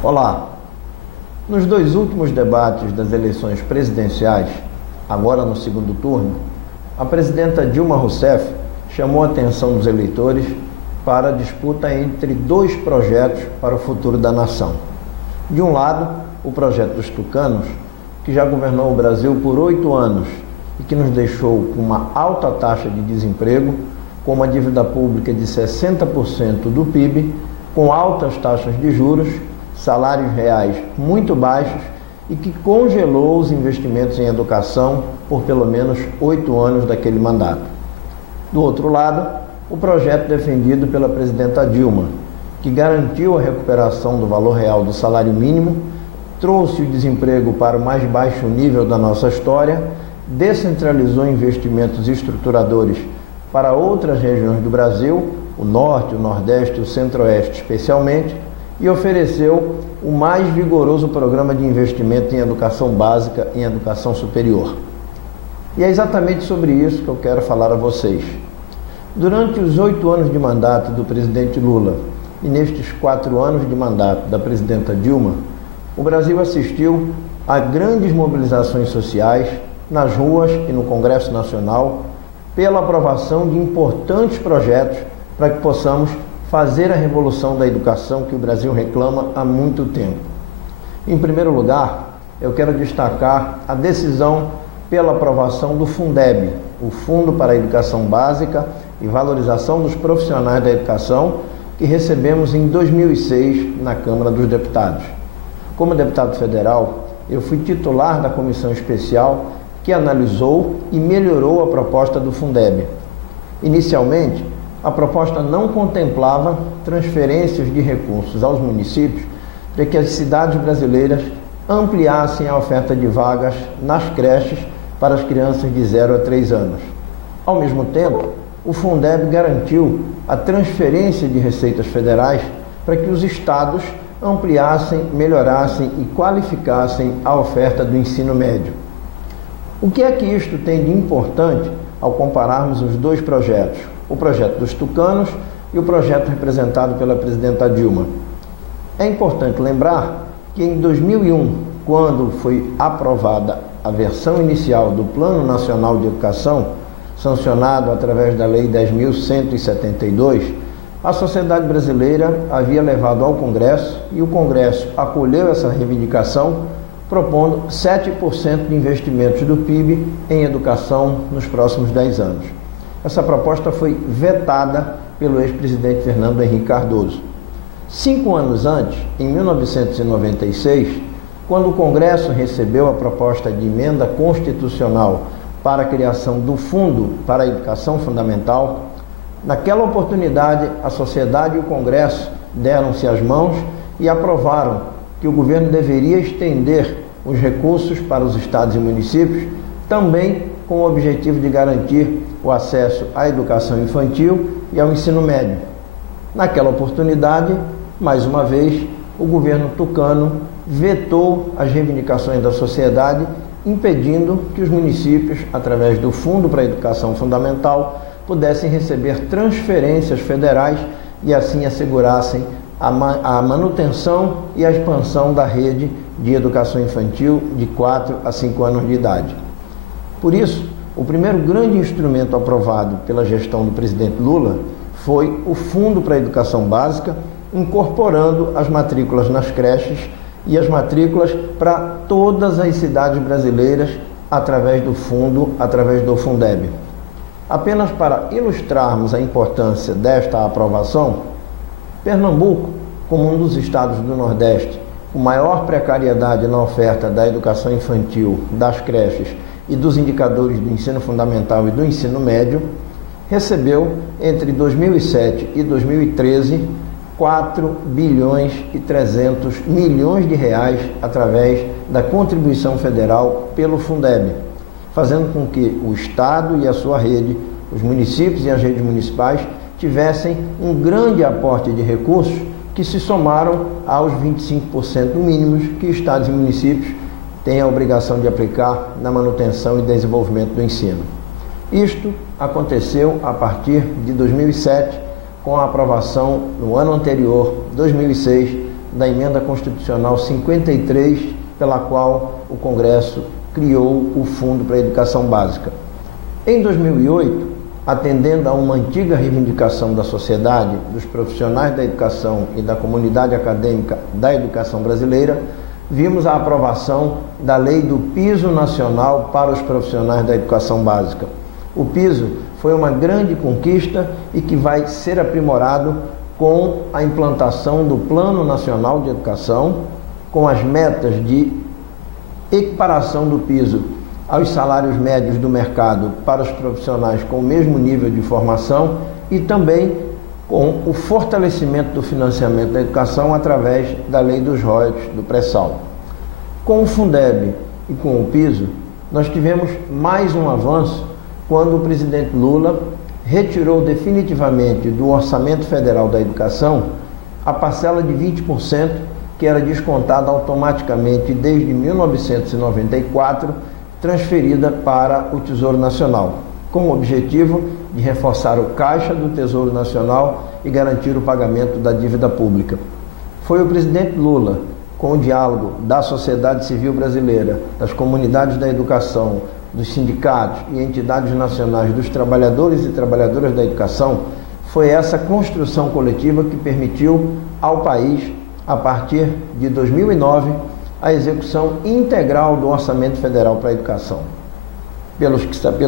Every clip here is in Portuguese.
Olá! Nos dois últimos debates das eleições presidenciais, agora no segundo turno, a presidenta Dilma Rousseff chamou a atenção dos eleitores para a disputa entre dois projetos para o futuro da nação. De um lado, o projeto dos tucanos, que já governou o Brasil por 8 anos e que nos deixou com uma alta taxa de desemprego, com uma dívida pública de 60% do PIB, com altas taxas de juros, salários reais muito baixos e que congelou os investimentos em educação por pelo menos 8 anos daquele mandato. Do outro lado, o projeto defendido pela presidenta Dilma, que garantiu a recuperação do valor real do salário mínimo, trouxe o desemprego para o mais baixo nível da nossa história, descentralizou investimentos estruturadores para outras regiões do Brasil, o Norte, o Nordeste e o Centro-Oeste especialmente, e ofereceu o mais vigoroso programa de investimento em educação básica e em educação superior. E é exatamente sobre isso que eu quero falar a vocês. Durante os 8 anos de mandato do presidente Lula e nestes 4 anos de mandato da presidenta Dilma, o Brasil assistiu a grandes mobilizações sociais nas ruas e no Congresso Nacional pela aprovação de importantes projetos para que possamos fazer a revolução da educação que o Brasil reclama há muito tempo. Em primeiro lugar, eu quero destacar a decisão pela aprovação do Fundeb, o Fundo para a Educação Básica e Valorização dos Profissionais da Educação, que recebemos em 2006 na Câmara dos Deputados. Como deputado federal, eu fui titular da comissão especial que analisou e melhorou a proposta do Fundeb. Inicialmente, a proposta não contemplava transferências de recursos aos municípios para que as cidades brasileiras ampliassem a oferta de vagas nas creches para as crianças de 0 a 3 anos. Ao mesmo tempo, o Fundeb garantiu a transferência de receitas federais para que os estados ampliassem, melhorassem e qualificassem a oferta do ensino médio. O que é que isto tem de importante ao compararmos os dois projetos? O projeto dos tucanos e o projeto representado pela presidenta Dilma. É importante lembrar que em 2001, quando foi aprovada a versão inicial do Plano Nacional de Educação, sancionado através da Lei 10.172, a sociedade brasileira havia levado ao Congresso e o Congresso acolheu essa reivindicação, propondo 7% de investimentos do PIB em educação nos próximos 10 anos. Essa proposta foi vetada pelo ex-presidente Fernando Henrique Cardoso. 5 anos antes, em 1996, quando o Congresso recebeu a proposta de emenda constitucional para a criação do Fundo para a Educação Fundamental, naquela oportunidade a sociedade e o Congresso deram-se as mãos e aprovaram que o governo deveria estender os recursos para os estados e municípios, também com o objetivo de garantir o acesso à educação infantil e ao ensino médio. Naquela oportunidade, mais uma vez, o governo tucano vetou as reivindicações da sociedade, impedindo que os municípios, através do Fundo para a Educação Fundamental, pudessem receber transferências federais e assim assegurassem a manutenção e a expansão da rede de educação infantil de 4 a 5 anos de idade. Por isso, o primeiro grande instrumento aprovado pela gestão do presidente Lula foi o Fundo para a Educação Básica, incorporando as matrículas nas creches e as matrículas para todas as cidades brasileiras através do fundo, através do Fundeb. Apenas para ilustrarmos a importância desta aprovação, Pernambuco, como um dos estados do Nordeste com maior precariedade na oferta da educação infantil, das creches e dos indicadores do ensino fundamental e do ensino médio, recebeu entre 2007 e 2013 4 bilhões e 300 milhões de reais através da contribuição federal pelo Fundeb, fazendo com que o Estado e a sua rede, os municípios e as redes municipais, tivessem um grande aporte de recursos que se somaram aos 25% mínimos que estados e municípios têm a obrigação de aplicar na manutenção e desenvolvimento do ensino. Isto aconteceu a partir de 2007, com a aprovação no ano anterior, 2006, da Emenda Constitucional 53, pela qual o Congresso criou o Fundo para a Educação Básica. Em 2008, atendendo a uma antiga reivindicação da sociedade, dos profissionais da educação e da comunidade acadêmica da educação brasileira, vimos a aprovação da Lei do Piso Nacional para os Profissionais da Educação Básica. O piso foi uma grande conquista e que vai ser aprimorado com a implantação do Plano Nacional de Educação, com as metas de equiparação do piso aos salários médios do mercado para os profissionais com o mesmo nível de formação e também com o fortalecimento do financiamento da educação através da lei dos royalties do pré-sal. Com o Fundeb e com o piso, nós tivemos mais um avanço quando o presidente Lula retirou definitivamente do orçamento federal da educação a parcela de 20% que era descontada automaticamente desde 1994, transferida para o Tesouro Nacional, com o objetivo de reforçar o caixa do Tesouro Nacional e garantir o pagamento da dívida pública. Foi o presidente Lula, com o diálogo da sociedade civil brasileira, das comunidades da educação, dos sindicatos e entidades nacionais dos trabalhadores e trabalhadoras da educação, foi essa construção coletiva que permitiu ao país, a partir de 2009, a execução integral do Orçamento Federal para a Educação. Pelo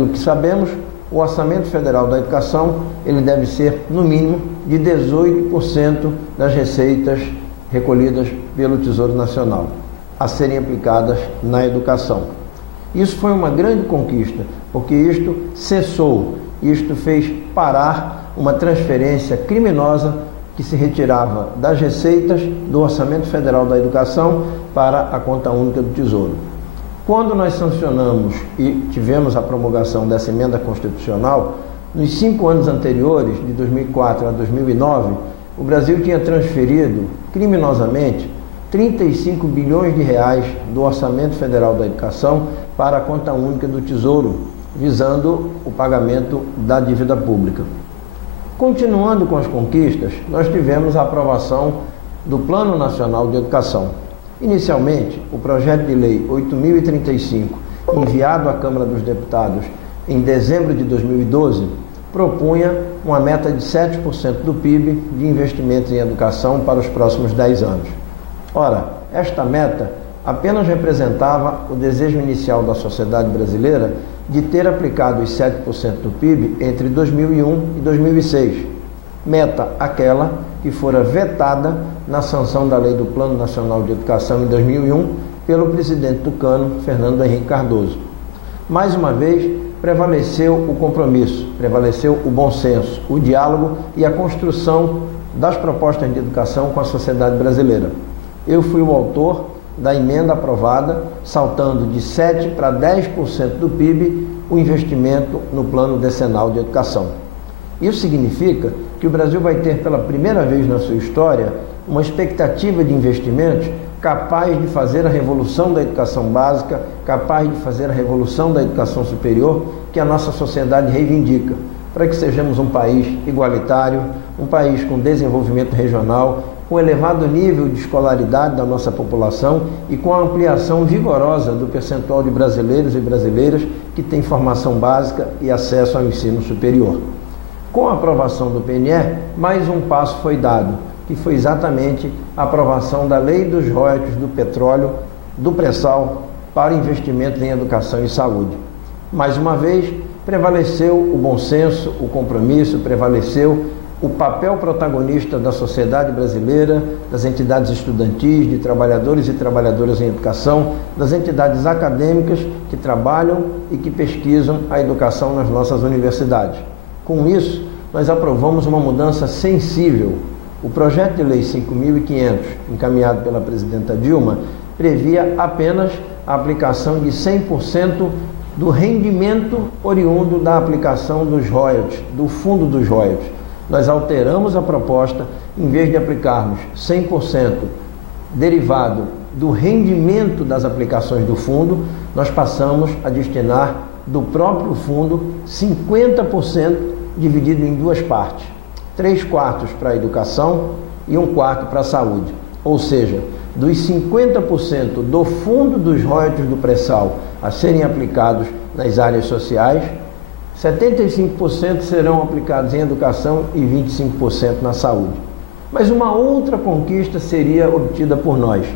que sabemos, o Orçamento Federal da Educação ele deve ser, no mínimo, de 18% das receitas recolhidas pelo Tesouro Nacional, a serem aplicadas na educação. Isso foi uma grande conquista, porque isto cessou, isto fez parar uma transferência criminosa que se retirava das receitas do Orçamento Federal da Educação para a conta única do Tesouro. Quando nós sancionamos e tivemos a promulgação dessa emenda constitucional, nos 5 anos anteriores, de 2004 a 2009, o Brasil tinha transferido criminosamente 35 bilhões de reais do Orçamento Federal da Educação para a conta única do Tesouro, visando o pagamento da dívida pública. Continuando com as conquistas, nós tivemos a aprovação do Plano Nacional de Educação. Inicialmente, o projeto de lei 8.035, enviado à Câmara dos Deputados em dezembro de 2012, propunha uma meta de 7% do PIB de investimentos em educação para os próximos 10 anos. Ora, esta meta apenas representava o desejo inicial da sociedade brasileira de ter aplicado os 7% do PIB entre 2001 e 2006, meta aquela que fora vetada na sanção da Lei do Plano Nacional de Educação em 2001 pelo presidente tucano, Fernando Henrique Cardoso. Mais uma vez, prevaleceu o compromisso, prevaleceu o bom senso, o diálogo e a construção das propostas de educação com a sociedade brasileira. Eu fui o autor da emenda aprovada, saltando de 7% para 10% do PIB o investimento no Plano Decenal de Educação. Isso significa que o Brasil vai ter pela primeira vez na sua história uma expectativa de investimentos capaz de fazer a revolução da educação básica, capaz de fazer a revolução da educação superior que a nossa sociedade reivindica, para que sejamos um país igualitário, um país com desenvolvimento regional, com elevado nível de escolaridade da nossa população e com a ampliação vigorosa do percentual de brasileiros e brasileiras que têm formação básica e acesso ao ensino superior. Com a aprovação do PNE, mais um passo foi dado, que foi exatamente a aprovação da Lei dos Royalties do Petróleo, do pré-sal, para investimentos em educação e saúde. Mais uma vez, prevaleceu o bom senso, o compromisso, prevaleceu o papel protagonista da sociedade brasileira, das entidades estudantis, de trabalhadores e trabalhadoras em educação, das entidades acadêmicas que trabalham e que pesquisam a educação nas nossas universidades. Com isso, nós aprovamos uma mudança sensível. O projeto de lei 5.500, encaminhado pela presidenta Dilma, previa apenas a aplicação de 100% do rendimento oriundo da aplicação dos royalties, do fundo dos royalties. Nós alteramos a proposta, em vez de aplicarmos 100% derivado do rendimento das aplicações do fundo, nós passamos a destinar do próprio fundo 50% dividido em duas partes, 3/4 para a educação e 1/4 para a saúde. ou seja, dos 50% do fundo dos royalties do pré-sal a serem aplicados nas áreas sociais, 75% serão aplicados em educação e 25% na saúde. Mas uma outra conquista seria obtida por nós.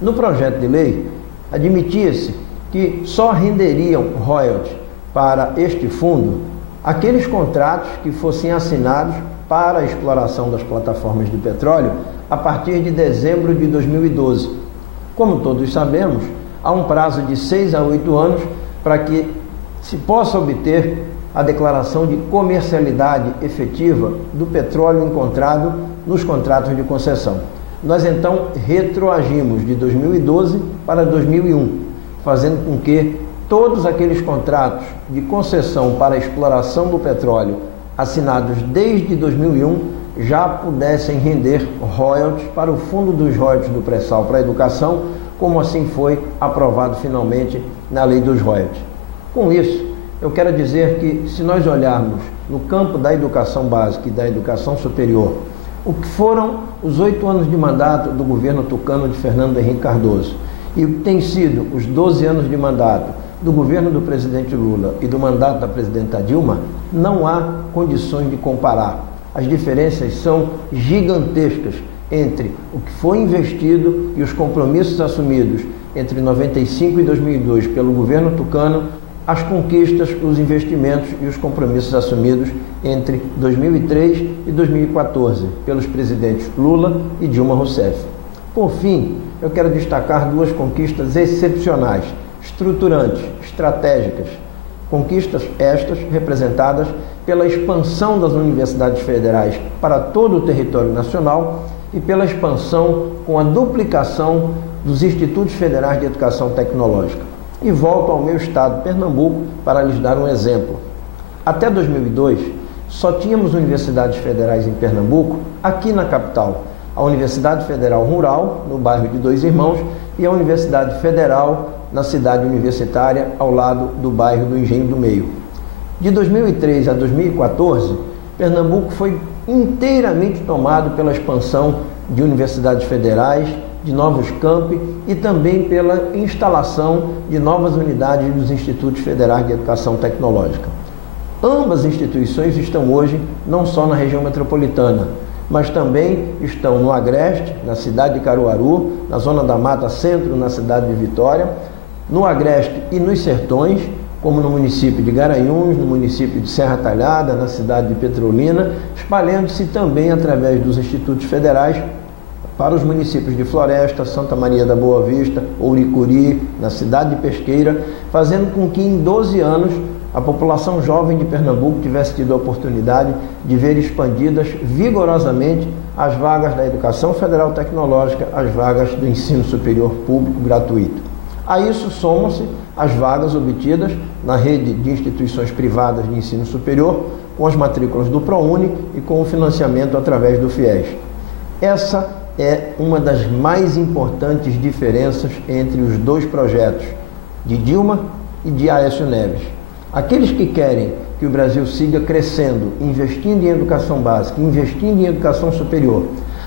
No projeto de lei, admitia-se que só renderiam royalties para este fundo aqueles contratos que fossem assinados para a exploração das plataformas de petróleo a partir de dezembro de 2012. Como todos sabemos, há um prazo de 6 a 8 anos para que se possa obter a declaração de comercialidade efetiva do petróleo encontrado nos contratos de concessão. Nós então retroagimos de 2012 para 2001, fazendo com que todos aqueles contratos de concessão para a exploração do petróleo assinados desde 2001 já pudessem render royalties para o fundo dos royalties do pré-sal para a educação, como assim foi aprovado finalmente na lei dos royalties. Com isso, eu quero dizer que se nós olharmos no campo da educação básica e da educação superior, o que foram os 8 anos de mandato do governo tucano de Fernando Henrique Cardoso e o que tem sido os 12 anos de mandato do governo do presidente Lula e do mandato da presidenta Dilma, não há condições de comparar. As diferenças são gigantescas entre o que foi investido e os compromissos assumidos entre 95 e 2002 pelo governo tucano, as conquistas, os investimentos e os compromissos assumidos entre 2003 e 2014 pelos presidentes Lula e Dilma Rousseff. Por fim, eu quero destacar 2 conquistas excepcionais, estruturantes, estratégicas, conquistas estas representadas pela expansão das universidades federais para todo o território nacional e pela expansão com a duplicação dos institutos federais de educação tecnológica. E volto ao meu estado, Pernambuco, para lhes dar um exemplo. Até 2002, só tínhamos universidades federais em Pernambuco, aqui na capital, a Universidade Federal Rural, no bairro de Dois Irmãos, e a Universidade Federal, na cidade universitária, ao lado do bairro do Engenho do Meio. De 2003 a 2014, Pernambuco foi inteiramente tomado pela expansão de universidades federais, de novos campi e também pela instalação de novas unidades dos Institutos Federais de Educação Tecnológica. Ambas instituições estão hoje não só na região metropolitana, mas também estão no Agreste, na cidade de Caruaru, na Zona da Mata Centro, na cidade de Vitória, no Agreste e nos Sertões, como no município de Garanhuns, no município de Serra Talhada, na cidade de Petrolina, espalhando-se também através dos institutos federais para os municípios de Floresta, Santa Maria da Boa Vista, Ouricuri, na cidade de Pesqueira, fazendo com que em 12 anos a população jovem de Pernambuco tivesse tido a oportunidade de ver expandidas vigorosamente as vagas da educação federal tecnológica, as vagas do ensino superior público gratuito. A isso somam-se as vagas obtidas na rede de instituições privadas de ensino superior, com as matrículas do ProUni e com o financiamento através do FIES. Essa é uma das mais importantes diferenças entre os 2 projetos, de Dilma e de Aécio Neves. Aqueles que querem que o Brasil siga crescendo, investindo em educação básica, investindo em educação superior,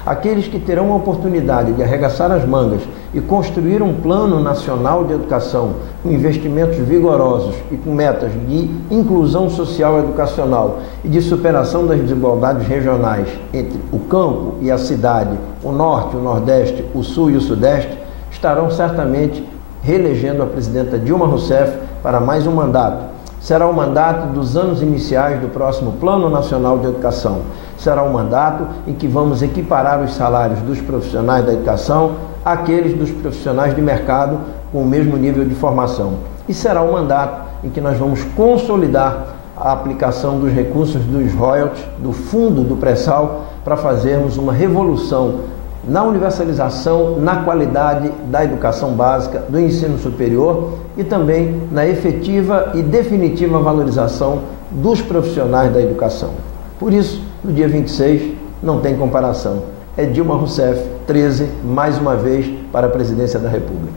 aqueles que terão a oportunidade de arregaçar as mangas e construir um plano nacional de educação com investimentos vigorosos e com metas de inclusão social educacional e de superação das desigualdades regionais entre o campo e a cidade, o norte, o nordeste, o sul e o sudeste, estarão certamente reelegendo a presidenta Dilma Rousseff para mais um mandato. Será o mandato dos anos iniciais do próximo Plano Nacional de Educação. Será um mandato em que vamos equiparar os salários dos profissionais da educação àqueles dos profissionais de mercado com o mesmo nível de formação. E será um mandato em que nós vamos consolidar a aplicação dos recursos dos royalties, do fundo do pré-sal, para fazermos uma revolução na universalização, na qualidade da educação básica, do ensino superior e também na efetiva e definitiva valorização dos profissionais da educação. Por isso, no dia 26, não tem comparação. É Dilma Rousseff, 13, mais uma vez, para a presidência da República.